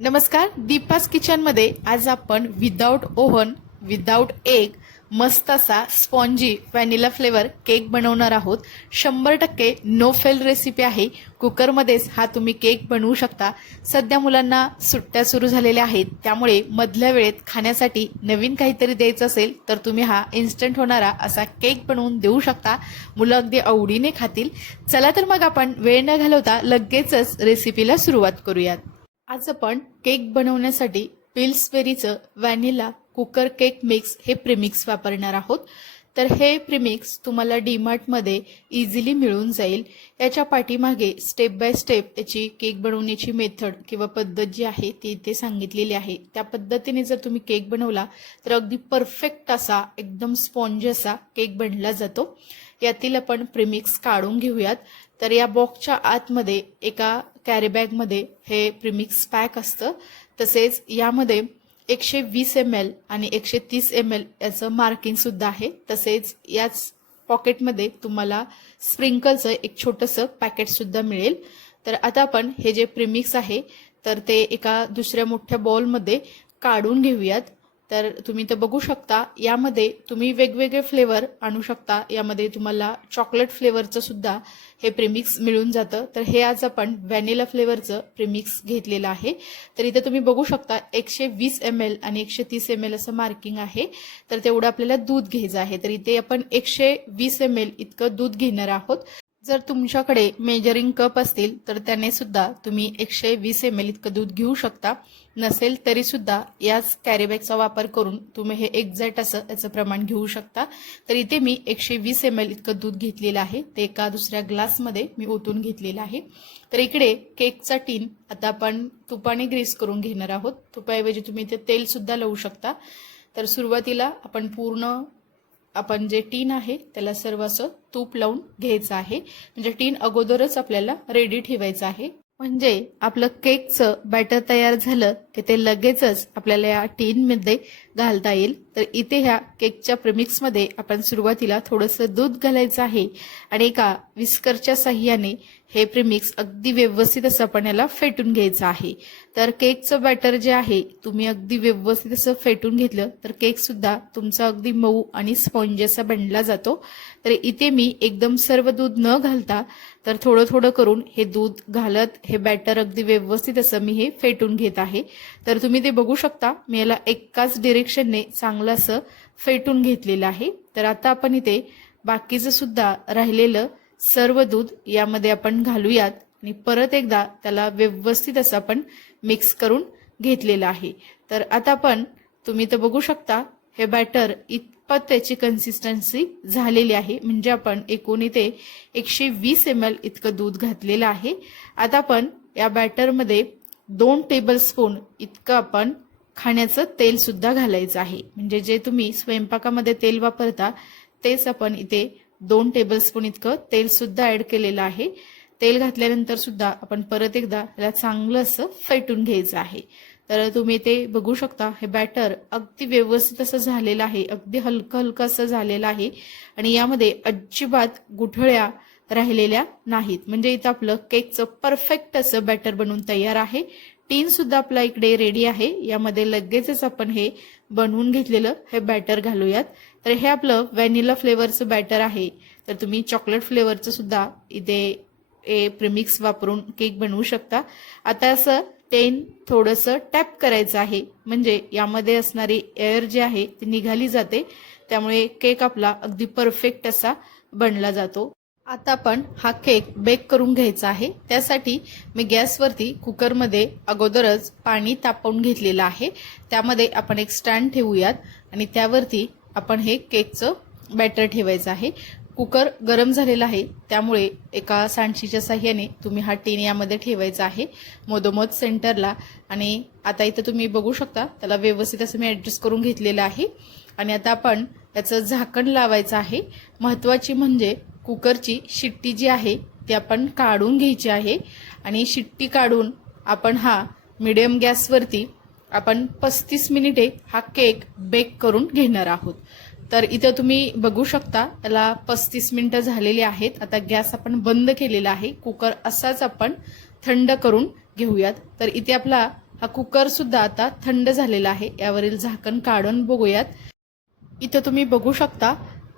नमस्कार, दीपास किचनमध्ये आज आपण विदाउट ओव्हन विदाउट एग मस्त असा स्पॉन्जी व्हॅनिला फ्लेवर केक बनवणार आहोत। 100% नो फेल रेसिपी आहे। कुकरमध्येच हा तुम्ही केक बनवू शकता। सध्या मुलांना सुट्ट्या सुरू झालेल्या आहेत, त्यामुळे मधल्या वेळेत खाण्यासाठी नवीन काहीतरी द्यायचं असेल तर तुम्ही हा इन्स्टंट होणारा असा केक बनवून देऊ शकता। मुलं अगदी आवडीने खातील। चला तर मग आपण वेळ न घालवता लगेचच रेसिपीला सुरुवात करूयात। आज आपण केक बनवण्यासाठी पिल्सबेरीचं व्हॅनिला कुकर केक मिक्स हे प्रीमिक्स वापरणार आहोत। तर हे प्रीमिक्स तुम्हाला डीमार्टमध्ये इझिली मिळून जाईल। याच्या पाठीमागे स्टेप बाय स्टेप याची केक बनवण्याची मेथड किंवा पद्धत जी आहे ती इथे सांगितलेली आहे। त्या पद्धतीने जर तुम्ही केक बनवला तर अगदी परफेक्ट असा एकदम स्पॉन्जी असा केक बनला जातो। यातील आपण प्रीमिक्स काढून घेऊयात। तर या बॉक्सच्या आतमध्ये एका कॅरी बॅगमध्ये हे प्रीमिक्स पॅक असतं। तसेच यामध्ये 120 ml आणि 130 ml याचं मार्किंग सुद्धा आहे। तसेच याच पॉकेटमध्ये तुम्हाला स्प्रिंकलचं एक छोटंसं पॅकेट सुद्धा मिळेल। तर आता आपण हे जे प्रीमिक्स आहे तर ते एका दुसऱ्या मोठ्या बाउलमध्ये काढून घेऊयात। तर तुम्ही ते बघू शकता, यामध्ये तुम्ही वेगवेगळे फ्लेवर आणू शकता। यामध्ये तुम्हाला चॉकलेट फ्लेवरचं सुद्धा हे प्रीमिक्स मिळून जातं। तर हे आज आपण व्हॅनिला फ्लेवरचं प्रीमिक्स घेतलेलं आहे। तर इथे तुम्ही बघू शकता 120 ml आणि 130 ml असं मार्किंग आहे। तर तेवढं आपल्याला दूध घ्यायचं आहे। तर इथे आपण 120 ml इतकं दूध घेणार आहोत। जर तुमच्याकडे मेजरिंग कप असतील तर त्याने सुद्धा तुम्ही 120 ml इतकं दूध घेऊ शकता। नसेल तरी सुद्धा याच कॅरी बॅगचा वापर करून तुम्ही हे एक्झॅक्ट असं याचं प्रमाण घेऊ शकता। तर इथे मी 120 ml इतकं दूध घेतलेलं आहे, ते एका दुसऱ्या ग्लासमध्ये मी ओतून घेतलेलं आहे। तर इकडे केकचा टीन आता आपण तुपाने ग्रीस करून घेणार आहोत। तुपाऐवजी तुम्ही इथे तेल सुद्धा लावू शकता। तर सुरुवातीला आपण जे टीन आहे त्याला सर्व असं तूप लावून घ्यायचं आहे। म्हणजे टीन अगोदरच आपल्याला रेडी ठेवायचं आहे, म्हणजे आपलं केकचं बॅटर तयार झालं की ते लगेचच आपल्याला या टीनमध्ये घालता येईल। तर इथे ह्या केकच्या प्रीमिक्समध्ये आपण सुरुवातीला थोडंसं दूध घालायचं आहे आणि एका विस्करच्या साह्याने हे प्रीमिक्स अगदी व्यवस्थित असं आपण याला फेटून घ्यायचं आहे। तर केकचं बॅटर जे आहे तुम्ही अगदी व्यवस्थित असं फेटून घेतलं तर केक सुद्धा तुमचा अगदी मऊ आणि स्पॉन्जी असा बनला जातो। तर इथे मी एकदम सर्व दूध न घालता तर थोडं थोडं करून हे दूध घालत हे बॅटर अगदी व्यवस्थित असं मी हे फेटून घेत आहे। तर तुम्ही ते बघू शकता, मी याला एकाच डिरेक्शनने चांगलं असं फेटून घेतलेलं आहे। तर आता आपण इथे बाकीचं सुद्धा राहिलेलं सर्व दूध यामध्ये आपण घालूयात आणि परत एकदा त्याला व्यवस्थित असं आपण मिक्स करून घेतलेलं आहे। तर आता तुम्ही तर बघू शकता हे बॅटर इतपत त्याची कन्सिस्टन्सी झालेली आहे। म्हणजे आपण एकूण इथे 120 ml इतकं दूध घातलेलं आहे। आता आपण या बॅटरमध्ये 2 टेबलस्पून इतकं आपण खाण्याचं तेल सुद्धा घालायचं आहे। म्हणजे जे तुम्ही स्वयंपाकामध्ये तेल वापरता तेच आपण इथे 2 टेबलस्पून इतकं तेल सुद्धा ऍड केलेलं आहे। तेल घातल्यानंतर सुद्धा आपण परत एकदा याला चांगलं असं फेटून घ्यायचं आहे। तर तुम्ही ते बघू शकता, हे बॅटर अगदी व्यवस्थित असं झालेलं आहे, अगदी हलकं हलकं असं झालेलं आहे आणि यामध्ये अजिबात गुठळ्या राहिलेल्या नाहीत। म्हणजे इथं आपलं केकचं परफेक्ट असं बॅटर बनवून तयार आहे। टीन सुद्धा आपला इकडे रेडी आहे। यामध्ये लगेचच आपण हे बनवून घेतलेलं हे बॅटर घालूयात। तर हे आपलं व्हॅनिला फ्लेवरचं बॅटर आहे। तर तुम्ही चॉकलेट फ्लेवरचं सुद्धा इथे प्रीमिक्स वापरून केक बनवू शकता। आता असं थोडंसं टॅप करायचं आहे, म्हणजे यामध्ये असणारी एअर जी आहे ती निघाली जाते, त्यामुळे केक आपला अगदी परफेक्ट असा बनला जातो। आता आपण हा केक बेक करून घ्यायचा आहे। त्यासाठी मी गॅसवरती कुकरमध्ये अगोदरच पाणी तापवून घेतलेलं आहे। त्यामध्ये आपण एक स्टँड ठेवूयात आणि त्यावरती आपण हे केकचं बॅटर ठेवायचं आहे। कुकर गरम झालेला आहे, त्यामुळे एका सांडशीच्या साह्याने तुम्ही हा टीन यामध्ये ठेवायचा आहे मधोमध सेंटरला। आणि आता इथं तुम्ही बघू शकता त्याला व्यवस्थित असं मी ऍडजस्ट करून घेतलेलं आहे। आणि आता आपण याचं झाकण लावायचं आहे। महत्वाची म्हणजे कुकरची शिट्टी जी आहे ती आपण काढून घ्यायची आहे आणि शिट्टी काढून आपण हा मीडियम गॅसवरती आपण 35 मिनिटे हा केक बेक करून घेणार आहोत। तर इथे तुम्ही बघू शकता त्याला 35 मिनिटं झालेली आहेत। आता गॅस आपण बंद केलेला आहे। कुकर असाच आपण थंड करून घेऊयात। तर इथे आपला हा कुकर सुद्धा आता थंड झालेला आहे. यावरील झाकण काढून बघूयात. इथं तुम्ही बघू शकता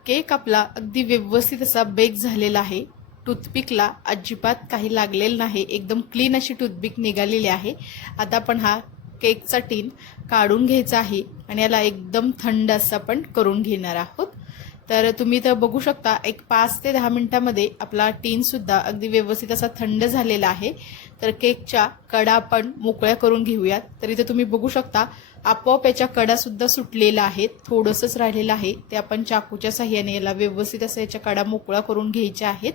केक आपला अगदी व्यवस्थित असा बेक झालेला आहे. टूथपिकला अजिबात काही लागलेलं नाही. एकदम क्लीन अशी टूथपिक निघालेली आहे. आता आपण हा केकचा टीन काढून घ्यायचा आहे आणि याला एकदम थंड असं आपण करून घेणार आहोत. तर तुम्ही तर बघू शकता एक 5 ते 10 मिनिटांमध्ये आपला टीन सुद्धा अगदी व्यवस्थित असा थंड झालेला आहे. तर केकच्या कडा आपण मोकळ्या करून घेऊयात. तर इथे तुम्ही बघू शकता आपोआप याच्या कडा सुद्धा सुटलेल्या आहेत. थोडंसंच राहिलेलं आहे ते आपण चाकूच्या साह्याने याला व्यवस्थित असं याच्या कडा मोकळा करून घ्यायच्या आहेत.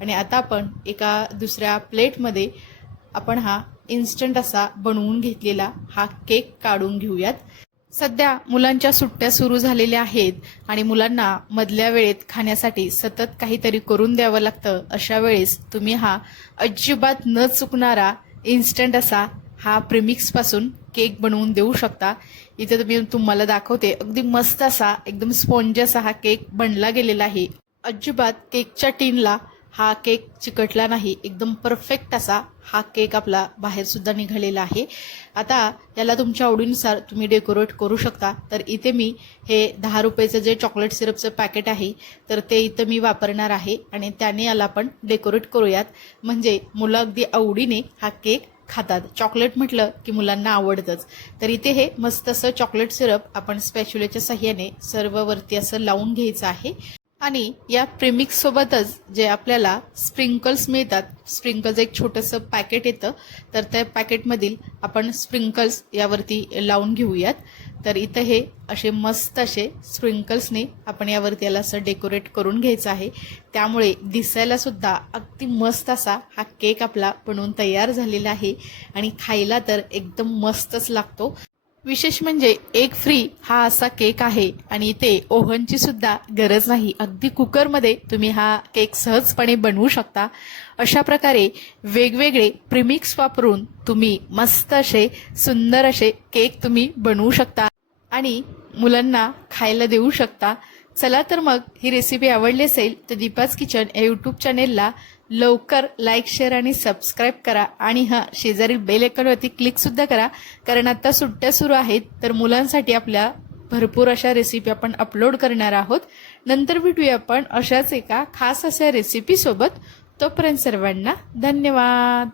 आणि आता आपण एका दुसऱ्या प्लेटमध्ये आपण हा इन्स्टंट असा बनवून घेतलेला हा केक काढून घेऊयात. सध्या मुलांच्या सुट्ट्या सुरू झालेल्या आहेत आणि मुलांना मधल्या वेळेत खाण्यासाठी सतत काहीतरी करून द्यावं लागतं. अशा वेळेस तुम्ही हा अजिबात न चुकणारा इन्स्टंट असा हा प्रेमिक्स पासून केक बनवून देऊ शकता. इथे मी तुम्हाला दाखवते अगदी मस्त असा एकदम स्पॉन्ज असा हा केक बनला गेलेला आहे. अजिबात केकच्या टीनला हा केक चिकटला नाही. एकदम परफेक्ट असा हा केक आपला बाहेर सुद्धा निघालेला आहे. आता याला तुमच्या आवडीनुसार तुम्ही डेकोरेट करू शकता. तर इथे मी हे 10 रुपयाचं जे चॉकलेट सिरपचं पॅकेट आहे तर ते इथं मी वापरणार आहे आणि त्याने याला आपण डेकोरेट करूयात. म्हणजे मुलं अगदी आवडीने हा केक खातात. चॉकलेट म्हटलं की मुलांना आवडतंच. तर इथे हे मस्त असं चॉकलेट सिरप आपण स्पॅच्युलेच्या साह्याने सर्व वरती असं लावून घ्यायचं आहे. आणि या प्रेमिक्स सोबतच जे आपल्याला स्प्रिंकल्स मिळतात, स्प्रिंकल्स एक छोटंसं पॅकेट येतं. तर त्या पॅकेटमधील आपण स्प्रिंकल्स यावरती लावून घेऊयात. तर इथं हे असे मस्त असे स्प्रिंकल्सने आपण यावरती याला असं डेकोरेट करून घ्यायचं आहे. त्यामुळे दिसायला सुद्धा अगदी मस्त असा हा केक आपला बनवून तयार झालेला आहे आणि खायला तर एकदम मस्तच लागतो. विशेष म्हणजे एक फ्री हा असा केक आहे आणि इथे ओव्हनची सुद्धा गरज नाही. अगदी कुकरमध्ये तुम्ही हा केक सहजपणे बनवू शकता. अशा प्रकारे वेगवेगळे प्रीमिक्स वापरून तुम्ही मस्त असे सुंदर असे केक तुम्ही बनवू शकता आणि मुलांना खायला देऊ शकता. चला तर मग ही रेसिपी आवडली असेल तर दीपाज किचन या यूट्यूब चॅनेलला लवकर लाईक, शेअर आणि सबस्क्राईब करा. आणि शेजारी बेल आयकॉनवरती क्लिक सुद्धा करा, कारण आता सुट्ट्या सुरू आहेत. तर मुलांसाठी आपल्या भरपूर अशा रेसिपी आपण अपलोड करणार आहोत. नंतर भेटूया आपण अशाच एका खास अशा रेसिपी सोबत. तोपर्यंत सर्वांना धन्यवाद.